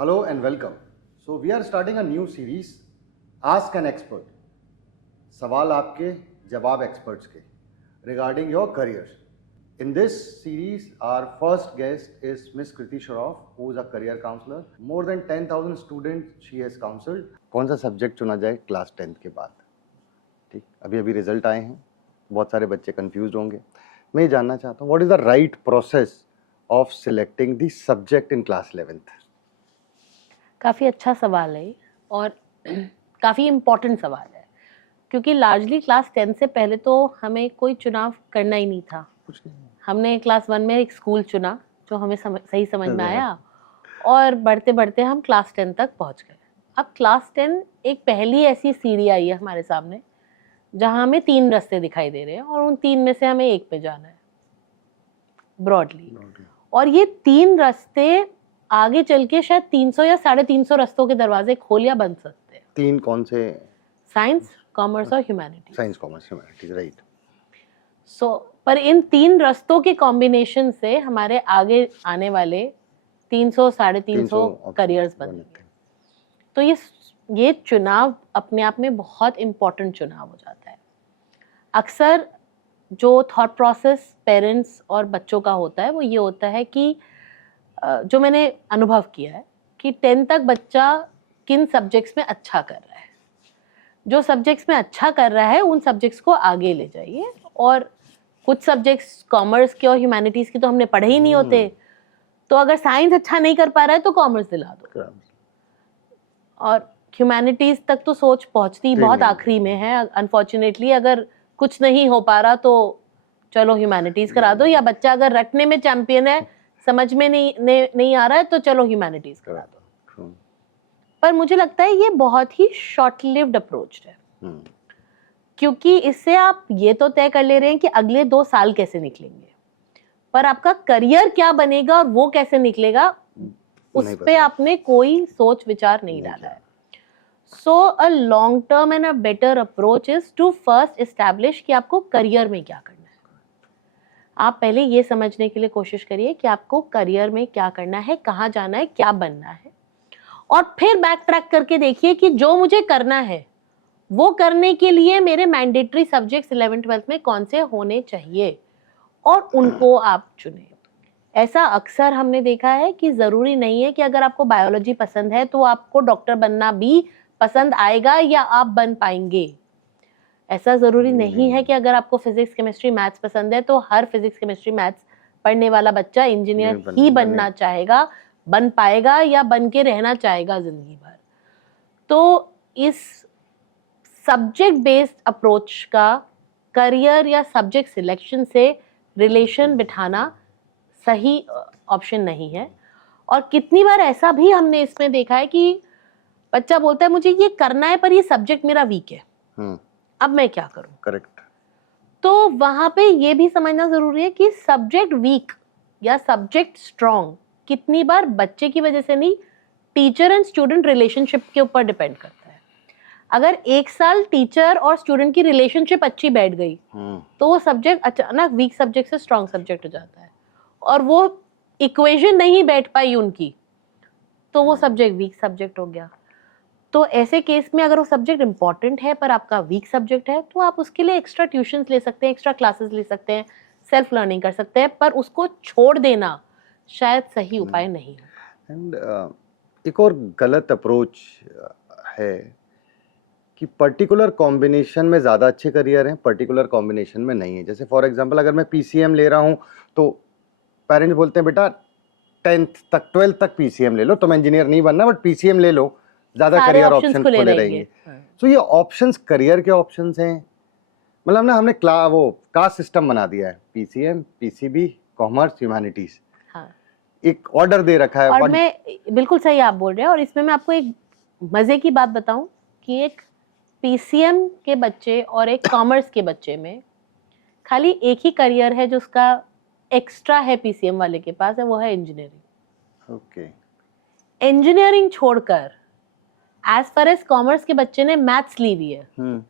Hello and welcome. So we are starting a new series, Ask an Expert. सवाल आपके, जवाब experts के regarding your careers. In this series, our first guest is Miss Kriti Shroff, who is a career counselor. More than 10,000 students she has counseled. कौन सा subject चुना जाए class 10th के बाद? ठीक, अभी रिजल्ट आए हैं, बहुत सारे बच्चे कंफ्यूज होंगे. मैं ये जानना चाहता हूँ, what is the right process of selecting the subject in class 11th? काफ़ी अच्छा सवाल है और काफ़ी इम्पोर्टेंट सवाल है, क्योंकि लार्जली क्लास 10 से पहले तो हमें कोई चुनाव करना ही नहीं था. कुछ नहीं. हमने क्लास 1 में एक स्कूल चुना जो हमें सही समझ में आया और बढ़ते बढ़ते हम क्लास 10 तक पहुंच गए. अब क्लास 10 एक पहली ऐसी सीढ़ी आई है हमारे सामने जहां हमें 3 रास्ते दिखाई दे रहे हैं और उन 3 में से हमें एक पे जाना है ब्रॉडली. और ये 3 रास्ते आगे चल के शायद 300 या 350 रास्तों के दरवाजे खोल या बंद सकते हैं. 3 कौन से? साइंस, कॉमर्स और humanities. Science, commerce, humanities, right. पर इन 3 रास्तों के कॉम्बिनेशन से हमारे आगे आने वाले 300 350 करियर्स बनेंगे. तो ये चुनाव अपने आप में बहुत इम्पोर्टेंट चुनाव हो जाता है. अक्सर जो थॉट प्रोसेस पेरेंट्स और बच्चों का होता है वो ये होता है कि जो मैंने अनुभव किया है कि 10 तक बच्चा किन सब्जेक्ट्स में अच्छा कर रहा है, जो सब्जेक्ट्स में अच्छा कर रहा है उन सब्जेक्ट्स को आगे ले जाइए. और कुछ सब्जेक्ट्स कॉमर्स के और ह्यूमैनिटीज़ के तो हमने पढ़े ही नहीं होते, तो अगर साइंस अच्छा नहीं कर पा रहा है तो कॉमर्स दिला दो. और ह्यूमैनिटीज़ तक तो सोच पहुंचती बहुत आखिरी में है. अनफॉर्चुनेटली अगर कुछ नहीं हो पा रहा तो चलो ह्यूमैनिटीज़ करा दो, या बच्चा अगर रटने में चैंपियन है, समझ में नहीं आ रहा है तो चलो ह्यूमैनिटीज़ करा दो. पर मुझे लगता है ये बहुत ही शॉर्ट लिव्ड अप्रोच है, क्योंकि इससे आप ये तो तय कर ले रहे हैं कि अगले 2 साल कैसे निकलेंगे, पर आपका करियर क्या बनेगा और वो कैसे निकलेगा उस पे आपने कोई सोच विचार नहीं डाला है. So a long term and a better approach is to first establish कि आपको करियर में क्या करना है. आप पहले ये समझने के लिए कोशिश करिए कि आपको करियर में क्या करना है, कहाँ जाना है, क्या बनना है, और फिर बैक ट्रैक करके देखिए कि जो मुझे करना है वो करने के लिए मेरे मैंडेटरी सब्जेक्ट्स 11th 12th में कौन से होने चाहिए और उनको आप चुनें. ऐसा अक्सर हमने देखा है कि ज़रूरी नहीं है कि अगर आपको बायोलॉजी पसंद है तो आपको डॉक्टर बनना भी पसंद आएगा या आप बन पाएंगे. ऐसा ज़रूरी नहीं है कि अगर आपको फिजिक्स केमिस्ट्री मैथ्स पसंद है तो हर फिजिक्स केमिस्ट्री मैथ्स पढ़ने वाला बच्चा इंजीनियर ही बनना चाहेगा, बन पाएगा या बन के रहना चाहेगा जिंदगी भर. तो इस सब्जेक्ट बेस्ड अप्रोच का करियर या सब्जेक्ट सिलेक्शन से रिलेशन बिठाना सही ऑप्शन नहीं है. और कितनी बार ऐसा भी हमने इसमें देखा है कि बच्चा बोलता है मुझे ये करना है पर ये सब्जेक्ट मेरा वीक है, अब मैं क्या करूं. करेक्ट. तो वहां पे ये भी समझना जरूरी है कि सब्जेक्ट वीक या सब्जेक्ट स्ट्रॉन्ग कितनी बार बच्चे की वजह से नहीं, टीचर एंड स्टूडेंट रिलेशनशिप के ऊपर डिपेंड करता है. अगर 1 साल टीचर और स्टूडेंट की रिलेशनशिप अच्छी बैठ गई तो वो सब्जेक्ट अचानक वीक सब्जेक्ट से स्ट्रॉन्ग सब्जेक्ट हो जाता है, और वो इक्वेशन नहीं बैठ पाई उनकी तो वो सब्जेक्ट वीक सब्जेक्ट हो गया. तो ऐसे केस में अगर वो सब्जेक्ट इंपॉर्टेंट है पर आपका वीक सब्जेक्ट है तो आप उसके लिए एक्स्ट्रा ट्यूशंस ले सकते हैं, एक्स्ट्रा क्लासेस ले सकते हैं, सेल्फ लर्निंग कर सकते हैं, पर उसको छोड़ देना शायद सही उपाय नहीं है. एंड एक और गलत अप्रोच है कि पर्टिकुलर कॉम्बिनेशन में ज़्यादा अच्छे करियर हैं, पर्टिकुलर कॉम्बिनेशन में नहीं है. जैसे फॉर एग्जांपल अगर मैं पीसीएम ले रहा हूँ तो पेरेंट्स बोलते हैं बेटा 10th तक 12th तक पीसीएम ले लो, तुम इंजीनियर नहीं बनना बट पीसीएम ले लो, ज़्यादा करियर ऑप्शन खुले रहेंगे. तो ये ऑप्शंस करियर के ऑप्शंस हैं. मतलब ना हमने वो कास्ट सिस्टम बना दिया है, पीसीएम, पीसीबी, कॉमर्स, ह्यूमैनिटीज, एक ऑर्डर दे रखा है. और मैं बिल्कुल सही आप बोल रहे हैं. और इसमें मैं आपको एक मजे की बात बताऊं कि एक पीसीएम के बच्चे और एक कॉमर्स के बच्चे में खाली एक ही करियर है जो उसका एक्स्ट्रा है पीसीएम वाले के पास है, वो है इंजीनियरिंग. ओके. इंजीनियरिंग छोड़कर एज फार एज कॉमर्स के बच्चे ने मैथ्स ली हुई है.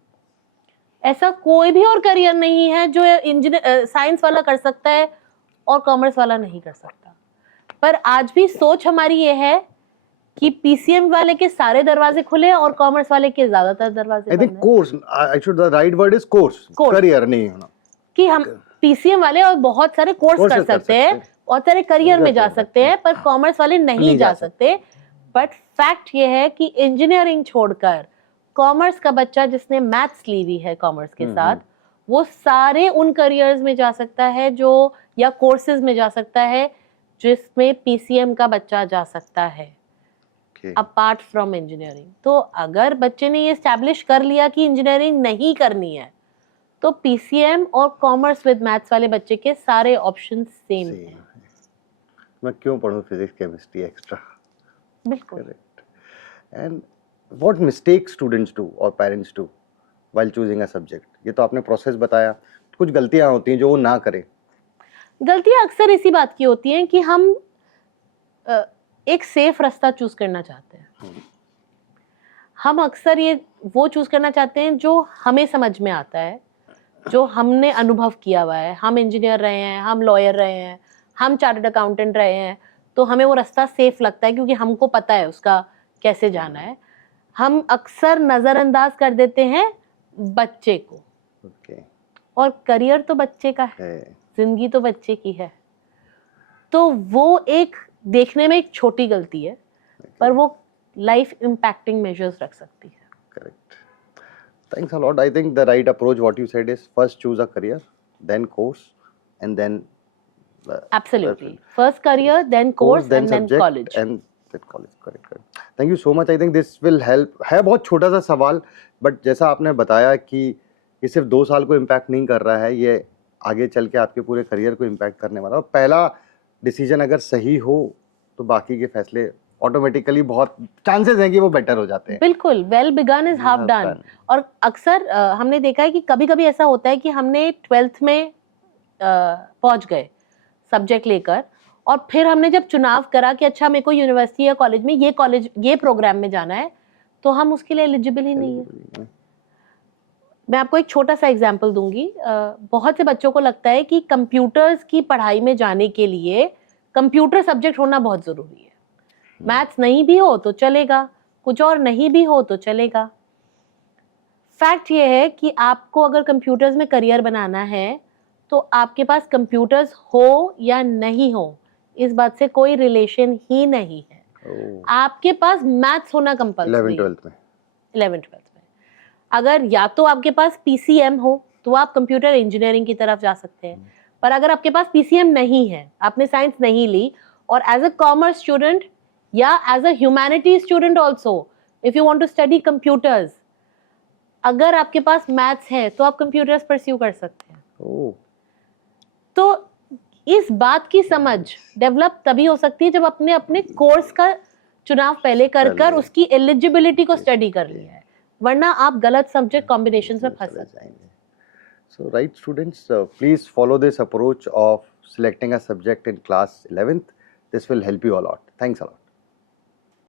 ऐसा कोई भी और करियर नहीं है जो इंजीनियर साइंस वाला कर सकता है और कॉमर्स वाला नहीं कर सकता. पर आज भी सोच हमारी ये है कि पीसीएम वाले के सारे दरवाजे खुले और कॉमर्स वाले के ज्यादातर दरवाजे I think course, I should, the right word is course, career नहीं होना कि हम पीसीएम वाले और बहुत सारे कोर्स कर सकते हैं, बहुत सारे करियर में जा सकते हैं, पर कॉमर्स वाले नहीं जा सकते। बट फैक्ट ये है कि इंजीनियरिंग छोड़कर कॉमर्स का बच्चा जिसने मैथ्स ली हुई है कॉमर्स के साथ, वो सारे उन करियर्स में जा सकता है जो, या कोर्सेज में जा सकता है जिसमें पीसीएम का बच्चा जा सकता है अपार्ट फ्रॉम इंजीनियरिंग। तो अगर बच्चे ने ये एस्टैब्लिश कर लिया कि इंजीनियरिंग नहीं करनी है, तो पीसीएम और कॉमर्स विद मैथ्स वाले बच्चे के सारे ऑप्शन सेम हैं। मैं क्यों पढूं फिजिक्स केमिस्ट्री एक्स्ट्रा? बिल्कुल। Correct. And what mistakes students do और parents do while choosing a subject? ये तो आपने प्रोसेस बताया, कुछ गलतियां होती हैं जो वो ना करें। गलतियां अक्सर इसी बात की होती हैं कि हम एक सेफ रास्ता चूज करना चाहते हैं। हम अक्सर ये वो चूज करना चाहते हैं जो हमें समझ में आता है, जो हमने अनुभव किया हुआ है। हम इंजीनियर रहे हैं, हम लॉयर रहे हैं, हम चार्टर्ड अकाउंटेंट रहे हैं, तो हमें वो रास्ता सेफ लगता है क्योंकि हमको पता है उसका कैसे जाना है। हम अक्सर नजरअंदाज कर देते हैं बच्चे को। और करियर तो बच्चे का है, जिंदगी तो बच्चे की है। तो वो एक देखने में एक छोटी गलती है, पर वो लाइफ इम्पैक्टिंग मेजर्स रख सकती है। Correct. Thanks a lot. I think the right approach, what you said, is first choose a career, then course, and then Absolutely. First career, then course, and then subject, college. and then college. Correct. Thank you so much. I think this will help. है बहुत छोटा सा सवाल, but जैसा आपने बताया कि ये सिर्फ 2 साल को इम्पैक्ट नहीं कर रहा है, ये आगे चल के आपके पूरे करियर को इम्पैक्ट करने वाला है। और पहला डिसीजन अगर सही हो तो बाकी के फैसले ऑटोमेटिकली बहुत चांसेस हैं कि वो बेटर हो जाते हैं। बिल्कुल, well begun is half done. और अक्सर हमने देखा है कि कभी-कभी ऐसा होता है कि हमने 12th में पहुंच गए सब्जेक्ट लेकर, और फिर हमने जब चुनाव करा कि अच्छा मेरे को यूनिवर्सिटी या कॉलेज में ये प्रोग्राम में जाना है, तो हम उसके लिए एलिजिबल ही नहीं है। मैं आपको एक छोटा सा एग्जांपल दूंगी। बहुत से बच्चों को लगता है कि कंप्यूटर्स की पढ़ाई में जाने के लिए कंप्यूटर सब्जेक्ट होना बहुत जरूरी है। मैथ्स नहीं भी हो तो चलेगा, कुछ और नहीं भी हो तो चलेगा। फैक्ट ये है कि आपको अगर कंप्यूटर्स में करियर बनाना है तो आपके पास कंप्यूटर्स हो या नहीं हो, इस बात से कोई रिलेशन ही नहीं है। आपके पास मैथ्स होना कंपल्सरी है 11th-12th में। अगर या तो आपके पास पीसीएम हो तो आप कंप्यूटर इंजीनियरिंग की तरफ जा सकते हैं, पर अगर आपके पास पीसीएम नहीं है, आपने साइंस नहीं ली, और एज अ कॉमर्स स्टूडेंट या as a humanity student also, if you want to study computers, अगर आपके पास मैथ्स है तो आप कंप्यूटर्स परस्यू कर सकते हैं। तो इस बात की समझ डेवलप तभी हो सकती है जब अपने अपने कोर्स का चुनाव पहले कर उसकी एलिजिबिलिटी को स्टडी कर लिया है, वरना आप गलत सब्जेक्ट कॉम्बिनेशंस में फंस सकते हैं। So right students, please follow this approach of selecting a subject in class 11th. This will help you a lot. Thanks a lot.